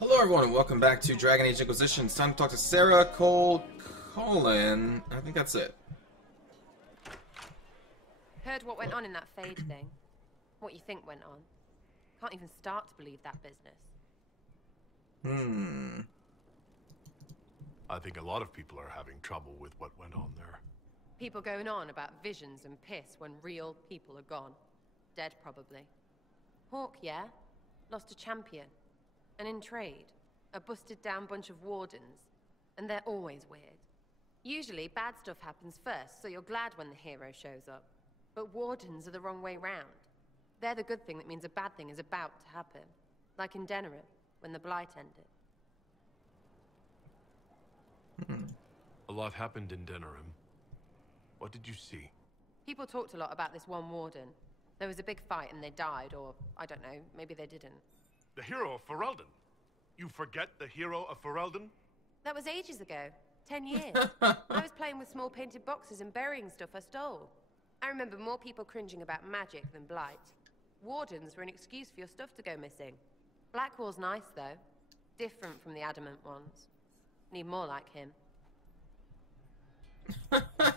Hello everyone and welcome back to Dragon Age Inquisition. It's time to talk to Sarah, Cullen. I think that's it. Heard what went on in that Fade thing. What you think went on. Can't even start to believe that business. I think a lot of people are having trouble with what went on there. People going on about visions and piss when real people are gone. Dead, probably. Hawk, yeah? Lost a champion. And in trade, a busted down bunch of wardens. And they're always weird. Usually, bad stuff happens first, so you're glad when the hero shows up. But wardens are the wrong way round. They're the good thing that means a bad thing is about to happen. Like in Denerim, when the Blight ended. A lot happened in Denerim. What did you see? People talked a lot about this one warden. There was a big fight and they died, or, I don't know, maybe they didn't. The hero of Ferelden. You forget the hero of Ferelden? That was ages ago. 10 years. I was playing with small painted boxes and burying stuff I stole. I remember more people cringing about magic than Blight. Wardens were an excuse for your stuff to go missing. Blackwall's nice, though. Different from the adamant ones. Need more like him.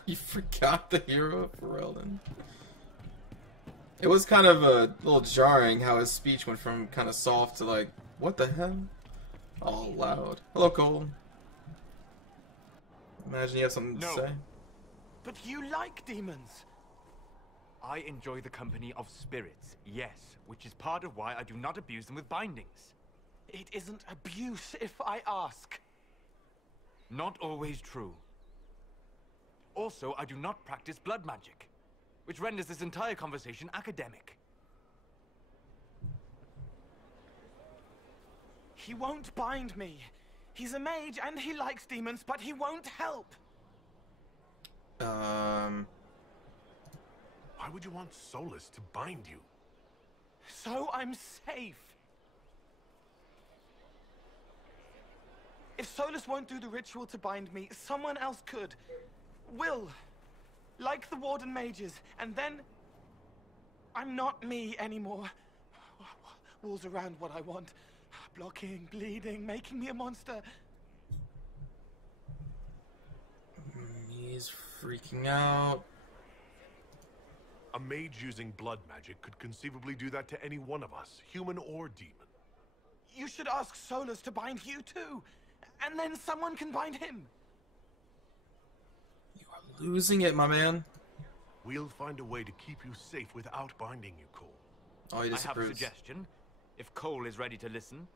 You forgot the hero of Ferelden. It was kind of a little jarring how his speech went from kind of soft to like, what the hell? All loud. Hello, Cole. Imagine you have something to say. But you like demons. I enjoy the company of spirits, yes, which is part of why I do not abuse them with bindings. It isn't abuse if I ask. Not always true. Also, I do not practice blood magic, which renders this entire conversation academic. He won't bind me. He's a mage and he likes demons, but he won't help. Why would you want Solus to bind you? So I'm safe. If Solus won't do the ritual to bind me, someone else could. Will. Like the Warden mages, and then I'm not me anymore. Walls around what I want. Blocking, bleeding, making me a monster. He's freaking out. A mage using blood magic could conceivably do that to any one of us, human or demon. You should ask Solus to bind you too, and then someone can bind him. You are losing it, my man. We'll find a way to keep you safe without binding you, Cole. Oh, he I have a disapproves. suggestion, if Cole is ready to listen.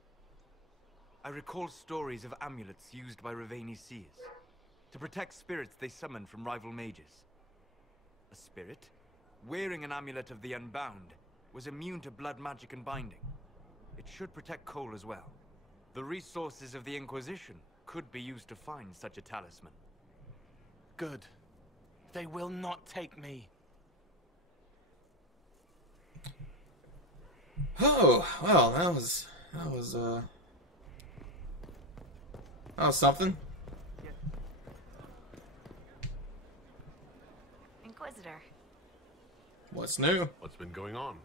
I recall stories of amulets used by Raveni seers to protect spirits they summoned from rival mages. A spirit, wearing an amulet of the Unbound, was immune to blood magic and binding. It should protect Cole as well. The resources of the Inquisition could be used to find such a talisman. Good. They will not take me. Oh, well, that was something. Inquisitor. What's new? What's been going on?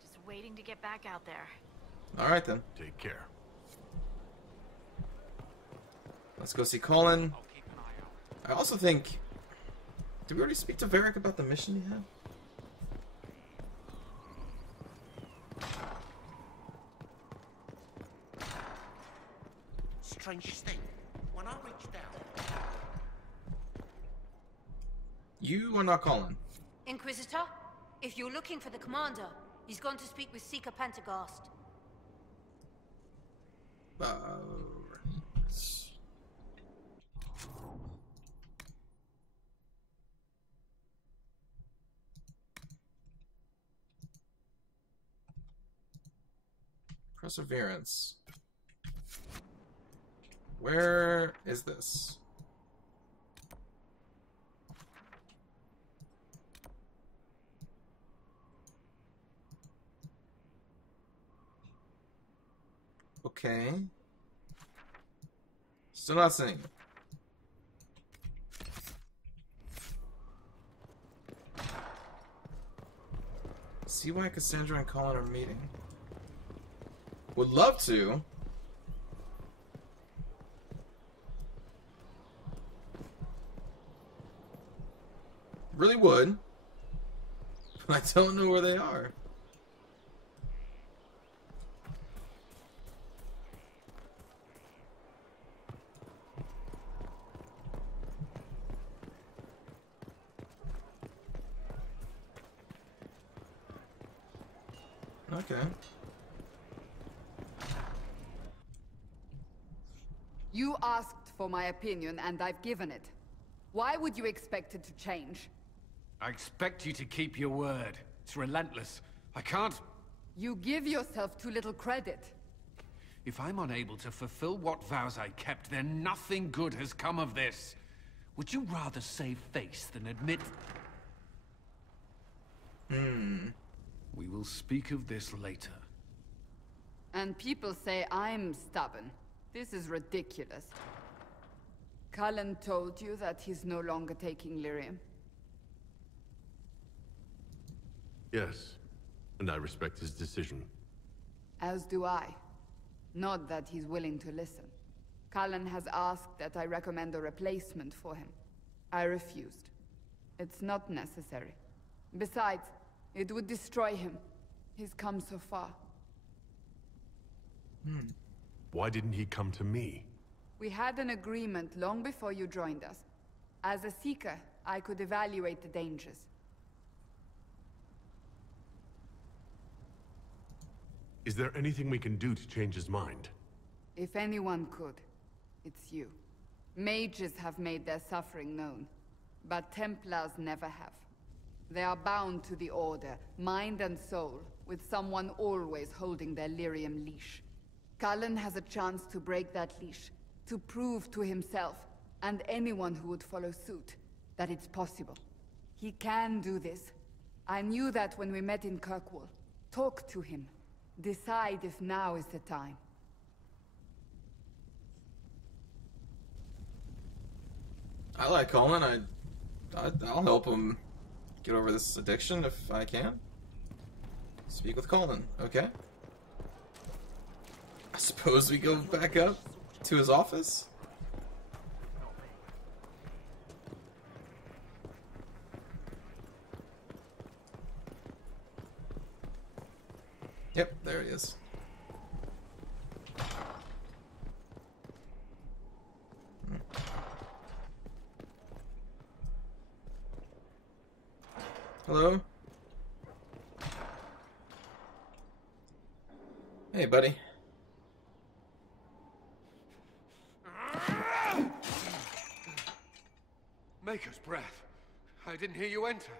Just waiting to get back out there. Alright then. Take care. Let's go see Colin. I'll keep an eye out. I also think... Did we already speak to Varric about the mission he had? Strange thing. When I reached out, You are not Colin. Inquisitor, if you're looking for the commander, he's gone to speak with Seeker Pentagast. Perseverance. Where is this? Okay. Still not seeing it. See why Cassandra and Cullen are meeting. Would love to. really would. But I don't know where they are. Okay. You asked for my opinion, and I've given it. Why would you expect it to change? I expect you to keep your word. It's relentless. I can't... You give yourself too little credit. If I'm unable to fulfill what vows I kept, then nothing good has come of this. Would you rather save face than admit... We will speak of this later. And people say I'm stubborn. This is ridiculous. Cullen told you that he's no longer taking lyrium? Yes, and I respect his decision. As do I. Not that he's willing to listen. Cullen has asked that I recommend a replacement for him. I refused. It's not necessary. Besides, it would destroy him. He's come so far. Why didn't he come to me? We had an agreement long before you joined us. As a Seeker, I could evaluate the dangers. Is there anything we can do to change his mind? If anyone could, it's you. Mages have made their suffering known, but Templars never have. They are bound to the Order, mind and soul, with someone always holding their lyrium leash. Cullen has a chance to break that leash, to prove to himself, and anyone who would follow suit, that it's possible. He can do this. I knew that when we met in Kirkwall. Talk to him. Decide if now is the time. I like Cullen. I'll help him get over this addiction if I can. Speak with Cullen, okay? I suppose we go back up to his office? Yep, there he is. Hello? Hey, buddy. Maker's breath. I didn't hear you enter.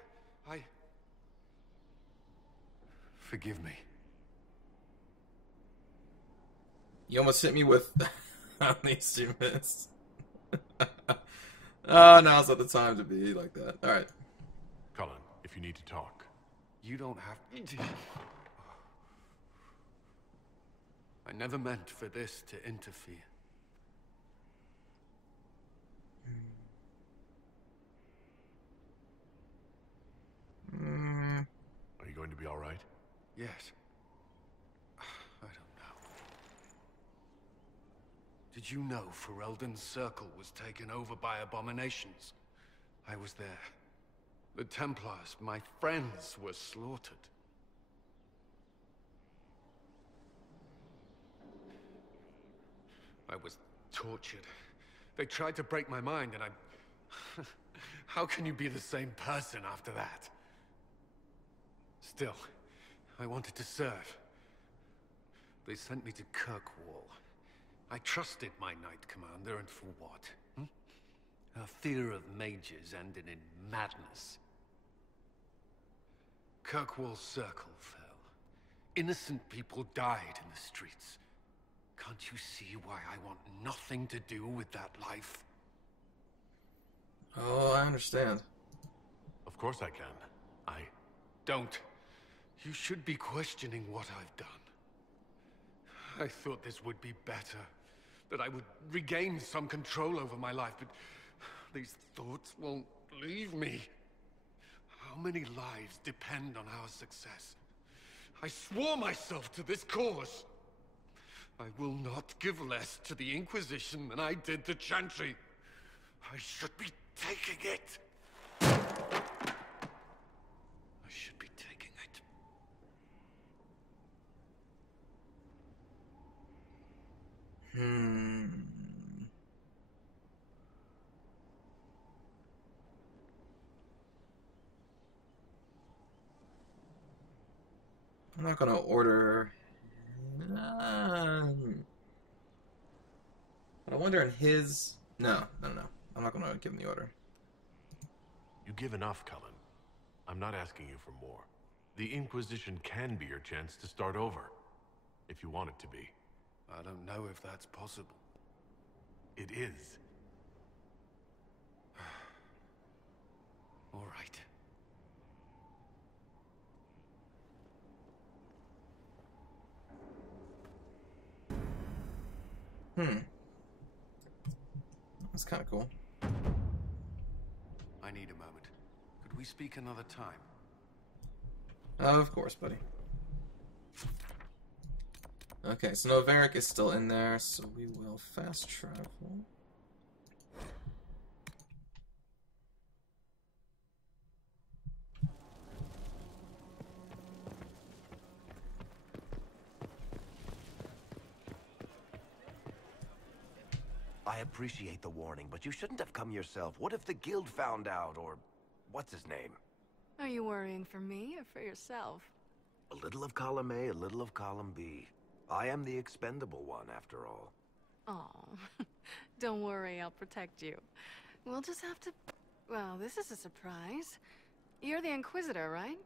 Forgive me. You almost hit me with at least you missed. Oh, now's not the time to be like that. Alright. Cullen, if you need to talk. You don't have... I never meant for this to interfere. Are you going to be all right? Yes. I don't know. Did you know Ferelden's circle was taken over by abominations? I was there. The Templars, my friends, were slaughtered. I was tortured. They tried to break my mind, and I... How can you be the same person after that? Still, I wanted to serve. They sent me to Kirkwall. I trusted my Knight Commander, and for what? Her fear of mages ended in madness. Kirkwall's circle fell. Innocent people died in the streets. Can't you see why I want nothing to do with that life? Oh, I understand. Of course I can. Don't. You should be questioning what I've done. I thought this would be better. That I would regain some control over my life, but these thoughts won't leave me. How many lives depend on our success? I swore myself to this cause. I will not give less to the Inquisition than I did to Chantry. I should be taking it. I should be taking it. I'm not gonna order. But I wonder in his. No. I'm not gonna give him the order. You give enough, Cullen. I'm not asking you for more. The Inquisition can be your chance to start over, if you want it to be. I don't know if that's possible. It is. All right. That's kind of cool. I need a moment. Could we speak another time? Of course, buddy. Okay, so Novaric is still in there, so we will fast travel. I appreciate the warning, but you shouldn't have come yourself. What if the guild found out, or what's his name? Are you worrying for me or for yourself? A little of column A, a little of column B. I am the expendable one, after all. Oh, don't worry, I'll protect you. We'll just have to... Well, this is a surprise. You're the Inquisitor, right?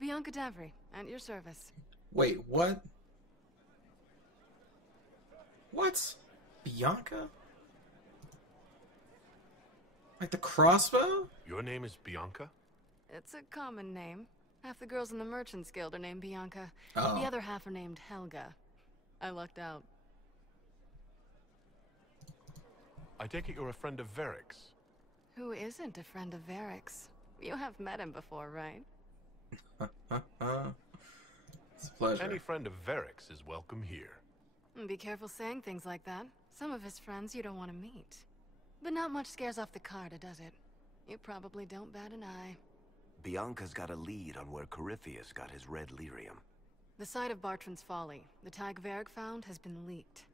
Bianca Davry, at your service. Wait, what? What? Bianca? Like the crossbow? Your name is Bianca? It's a common name. Half the girls in the Merchants Guild are named Bianca. Oh. The other half are named Helga. I lucked out. I take it you're a friend of Varric's. Who isn't a friend of Varric's? You have met him before, right? It's a pleasure. Any friend of Varric's is welcome here. Be careful saying things like that. Some of his friends you don't want to meet. But not much scares off the Carta, does it? You probably don't bat an eye. Bianca's got a lead on where Corypheus got his red lyrium. The site of Bartran's Folly, the tag Varric found, has been leaked.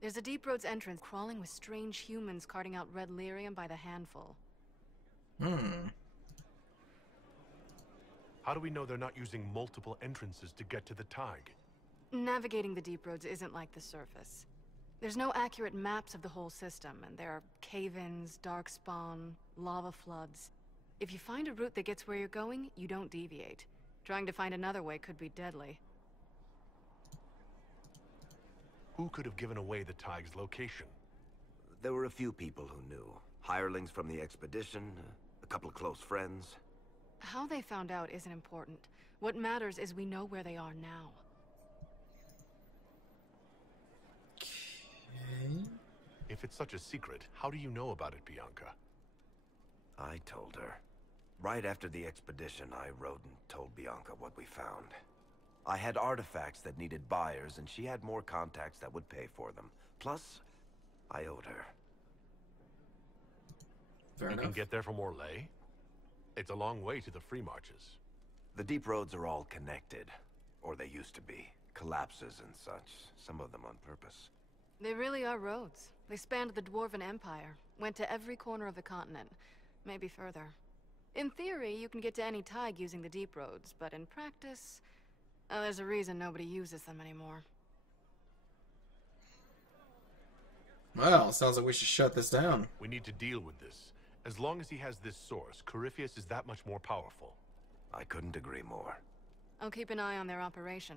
There's a Deep Roads entrance crawling with strange humans carting out red lyrium by the handful. How do we know they're not using multiple entrances to get to the Tig? Navigating the Deep Roads isn't like the surface. There's no accurate maps of the whole system, and there are cave-ins, darkspawn, lava floods. If you find a route that gets where you're going, you don't deviate. Trying to find another way could be deadly. Who could have given away the Tig's location? There were a few people who knew. Hirelings from the expedition, a couple of close friends. How they found out isn't important. What matters is we know where they are now. Okay. If it's such a secret, how do you know about it, Bianca? I told her. Right after the expedition, I wrote and told Bianca what we found. I had artifacts that needed buyers, and she had more contacts that would pay for them. Plus, I owed her. Fair You enough. can get there from Orlais? It's a long way to the Free Marches. The deep roads are all connected. Or they used to be. Collapses and such. Some of them on purpose. They really are roads. They spanned the Dwarven Empire, went to every corner of the continent, maybe further. In theory, you can get to any Tig using the deep roads, but in practice, there's a reason nobody uses them anymore. Well, sounds like we should shut this down. We need to deal with this. As long as he has this source, Corypheus is that much more powerful. I couldn't agree more. I'll keep an eye on their operation.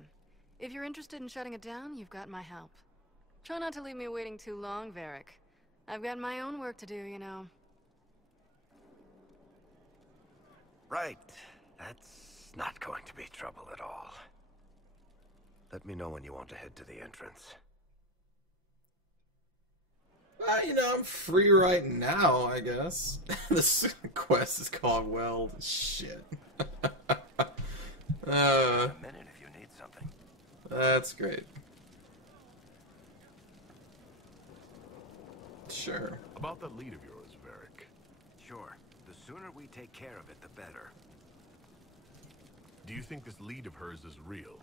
If you're interested in shutting it down, you've got my help. Try not to leave me waiting too long, Varric. I've got my own work to do, you know. Right. That's not going to be trouble at all. Let me know when you want to head to the entrance. You know, I'm free right now, I guess. This quest is called Weld. Shit. A minute if you need something. That's great. Sure. About that lead of yours, Varric. Sure. The sooner we take care of it, the better. Do you think this lead of hers is real?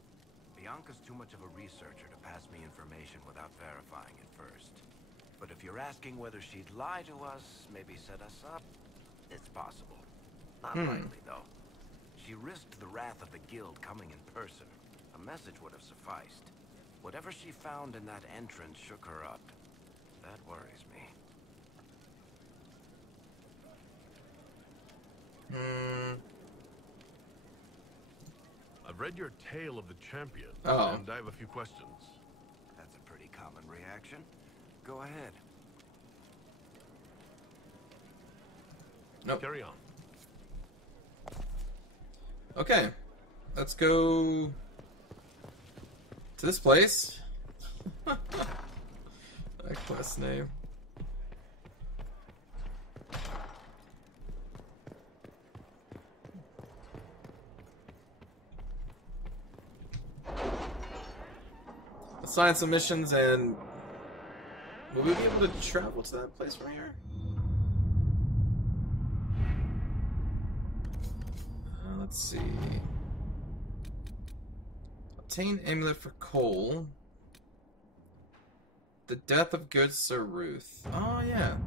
Bianca's too much of a researcher to pass me information without verifying it first. But if you're asking whether she'd lie to us, maybe set us up, it's possible. Not likely, though. She risked the wrath of the guild coming in person. A message would have sufficed. Whatever she found in that entrance shook her up. That worries me. I've read your Tale of the Champion, Oh. and I have a few questions. That's a pretty common reaction. Go ahead. Nope. Carry on. Okay. Let's go to this place. That quest name. Assign some missions, and will we be able to travel to that place from here? Let's see. Obtain amulet for Cole. The death of good Sir Ruth. Oh yeah.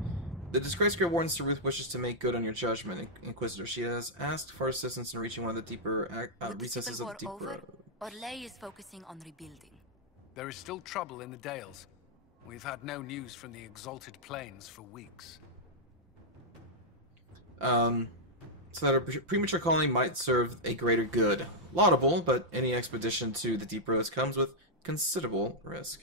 The disgraced Great Warden Sir Ruth wishes to make good on your judgment, Inquisitor. She has asked for assistance in reaching one of the deeper recesses of the deep road. Orlais is focusing on rebuilding. There is still trouble in the Dales. We've had no news from the Exalted Plains for weeks. So that a premature colony might serve a greater good. Laudable, but any expedition to the deep roads comes with considerable risk.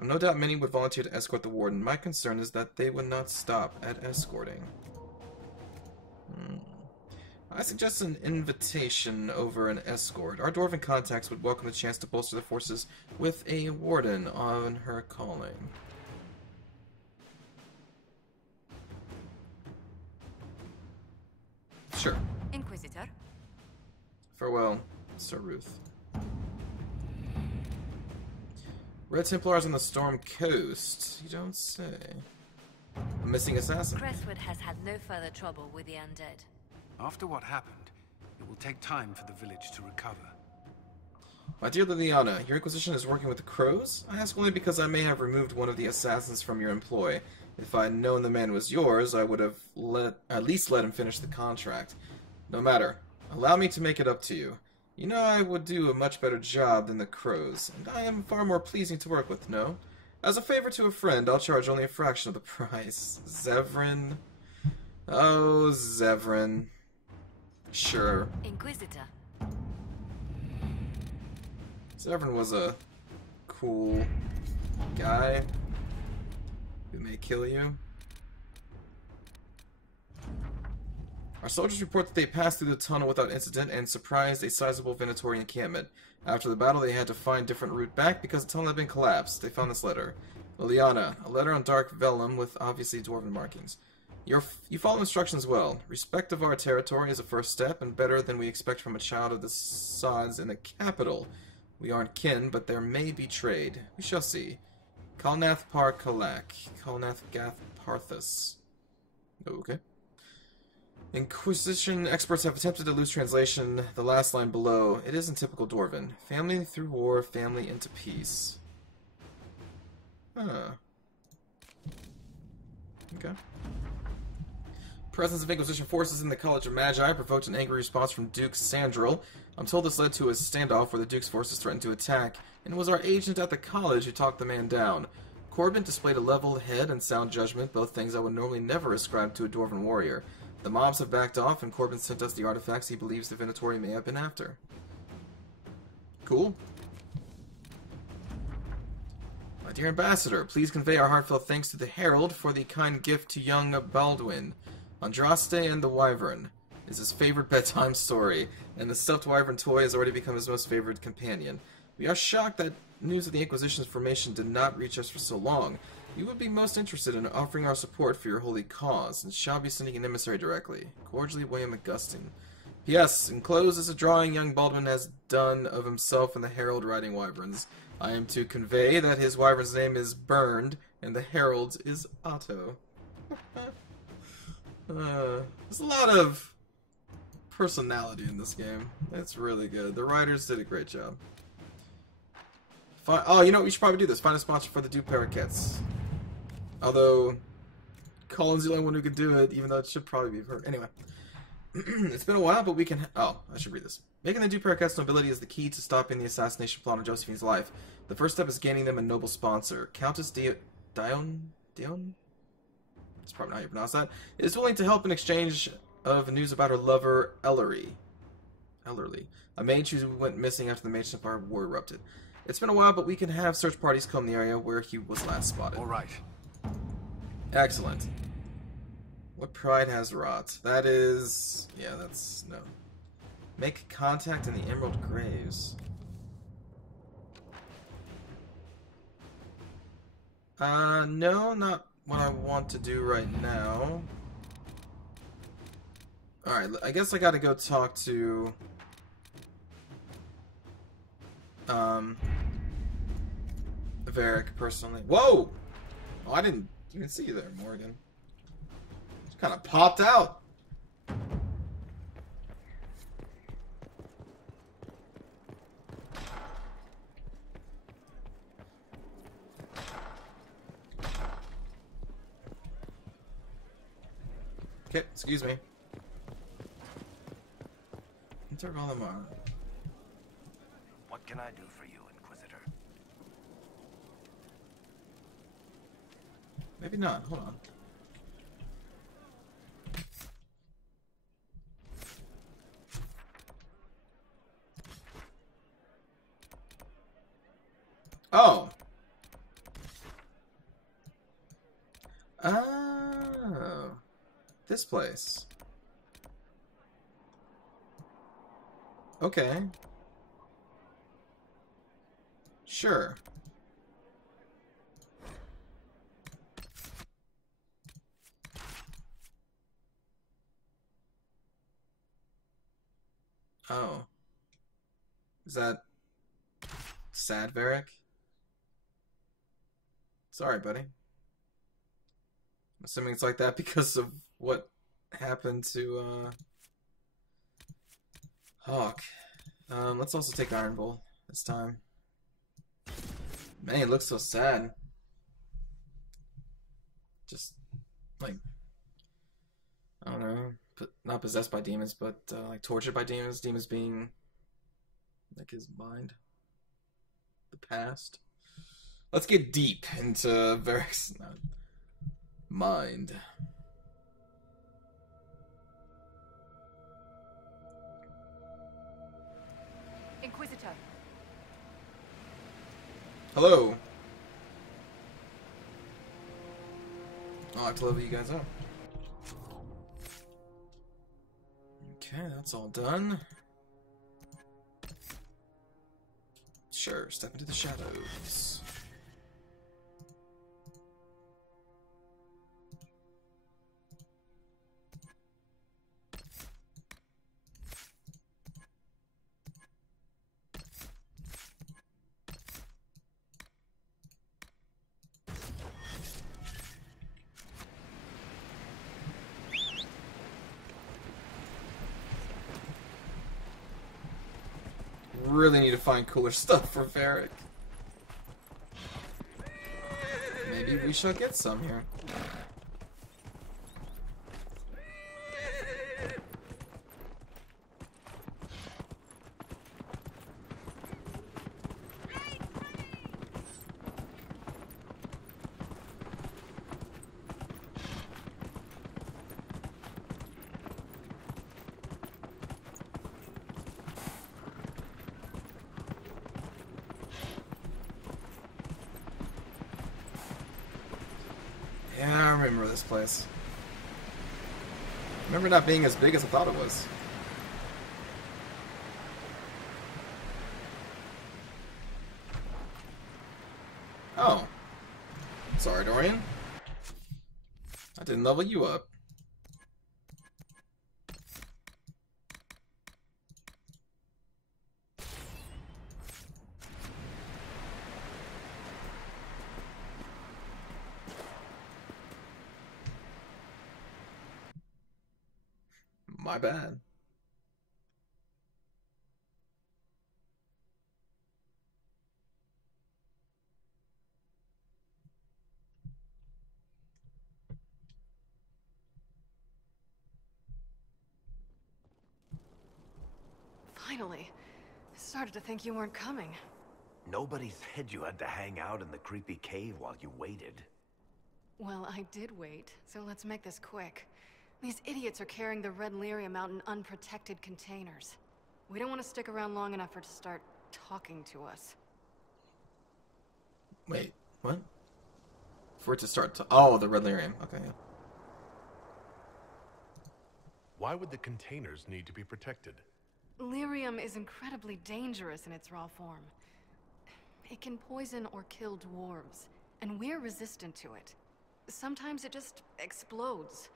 No doubt many would volunteer to escort the warden. My concern is that they would not stop at escorting. I suggest an invitation over an escort. Our dwarven contacts would welcome the chance to bolster the forces with a warden on her calling. Sure. Inquisitor. Farewell, Sir Ruth. Red Templars on the Storm Coast. You don't say. A missing assassin. Crestwood has had no further trouble with the undead. After what happened, it will take time for the village to recover. My dear Liliana, your Inquisition is working with the Crows? I ask only because I may have removed one of the assassins from your employ. If I had known the man was yours, I would have at least let him finish the contract. No matter. Allow me to make it up to you. You know I would do a much better job than the Crows, and I am far more pleasing to work with, no? As a favor to a friend, I'll charge only a fraction of the price. Zevran? Oh, Zevran. Sure. Inquisitor. Zevran was a cool guy who may kill you. Our soldiers report that they passed through the tunnel without incident and surprised a sizable Venatori encampment. After the battle, they had to find a different route back because the tunnel had been collapsed. They found this letter. Liliana, a letter on dark vellum with obviously dwarven markings. You follow instructions well. Respect of our territory is a first step, and better than we expect from a child of the sods in the capital. We aren't kin, but there may be trade. We shall see. Kalnath Par Kalak. Kalnath Gath Parthus. Okay. Inquisition experts have attempted a loose translation. The last line below. It is in typical Dwarven. Family through war, family into peace. Huh. Okay. Presence of Inquisition forces in the College of Magi provoked an angry response from Duke Sandril. I'm told this led to a standoff where the Duke's forces threatened to attack, and it was our agent at the college who talked the man down. Corbin displayed a level head and sound judgment, both things I would normally never ascribe to a Dwarven warrior. The mobs have backed off, and Corbin sent us the artifacts he believes the Venatori may have been after. Cool. My dear Ambassador, please convey our heartfelt thanks to the Herald for the kind gift to young Baldwin. Andraste and the Wyvern is his favorite bedtime story, and the stuffed wyvern toy has already become his most favored companion. We are shocked that news of the Inquisition's formation did not reach us for so long. We would be most interested in offering our support for your holy cause, and shall be sending an emissary directly. Cordially, William Augustine. P.S. Enclosed is a drawing young Baldwin has done of himself and the Herald riding wyverns. I am to convey that his wyvern's name is Burned, And the herald is Otto. There's a lot of personality in this game. It's really good. The writers did a great job. Oh, you know what? We should probably do this. Find a sponsor for the Duke Parakeets. Although, Cullen's the only one who could do it, even though it should probably be her. Anyway. It's been a while, but we can... Oh, I should read this. Making the Duke Parakeets nobility is the key to stopping the assassination plot on Josephine's life. The first step is gaining them a noble sponsor. Countess Dion? That's probably not how you pronounce that. Is willing to help in exchange of news about her lover, Ellery. A mage who went missing after the Mage Empire War erupted. It's been a while, but we can have search parties comb the area where he was last spotted. All right. Excellent. What pride has wrought? That is... Yeah, that's... No. Make contact in the Emerald Graves. No, not what I want to do right now. Alright, I guess I gotta go talk to... Varric, personally. Whoa! Oh, I didn't even see you there, Morgan. Just kind of popped out. Okay, excuse me. Enter Valimar. What can I do for you, Inquisitor? Maybe not. Hold on. Oh. Oh. This place. Okay. Sure. Oh. Is that sad, Varric? Sorry, buddy. I'm assuming it's like that because of what happened to Hawk. Let's also take Iron Bull this time. Man, it looks so sad. Just like, I don't know, not possessed by demons, but like tortured by demons. Demons being like his mind, the past. Let's get deep into Varric's mind. Inquisitor. Hello. I'll have to level you guys up. Okay, that's all done. Sure, step into the shadows. Really need to find cooler stuff for Varric. Maybe we shall get some here. Yeah, I remember this place. I remember not being as big as I thought it was. Oh. Sorry, Dorian. I didn't level you up. My bad. Finally. I started to think you weren't coming. Nobody said you had to hang out in the creepy cave while you waited. Well, I did wait, so let's make this quick. These idiots are carrying the red lyrium out in unprotected containers. We don't want to stick around long enough for it to start talking to us. Wait, what? For it to start to... Oh, the red lyrium. Okay, yeah. Why would the containers need to be protected? Lyrium is incredibly dangerous in its raw form. It can poison or kill dwarves, and we're resistant to it. Sometimes it just explodes.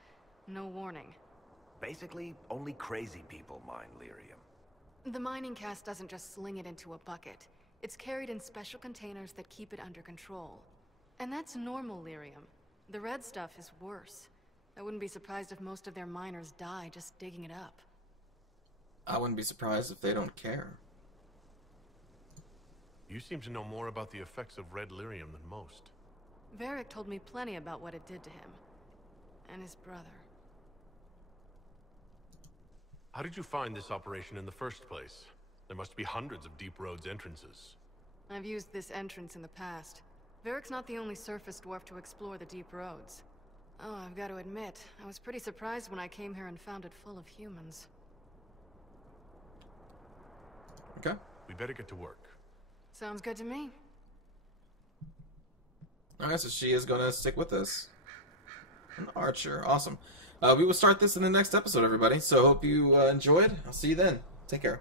No warning. Basically, only crazy people mine lyrium. The mining cast doesn't just sling it into a bucket. It's carried in special containers that keep it under control. And that's normal lyrium. The red stuff is worse. I wouldn't be surprised if most of their miners die just digging it up. I wouldn't be surprised if they don't care. You seem to know more about the effects of red lyrium than most. Varric told me plenty about what it did to him. And his brother. How did you find this operation in the first place? There must be hundreds of Deep Road's entrances. I've used this entrance in the past. Varric's not the only surface dwarf to explore the Deep Roads. Oh, I've got to admit, I was pretty surprised when I came here and found it full of humans. Okay. We better get to work. Sounds good to me. Alright, so she is going to stick with us. An archer. Awesome. We will start this in the next episode, everybody. So hope you enjoyed. I'll see you then. Take care.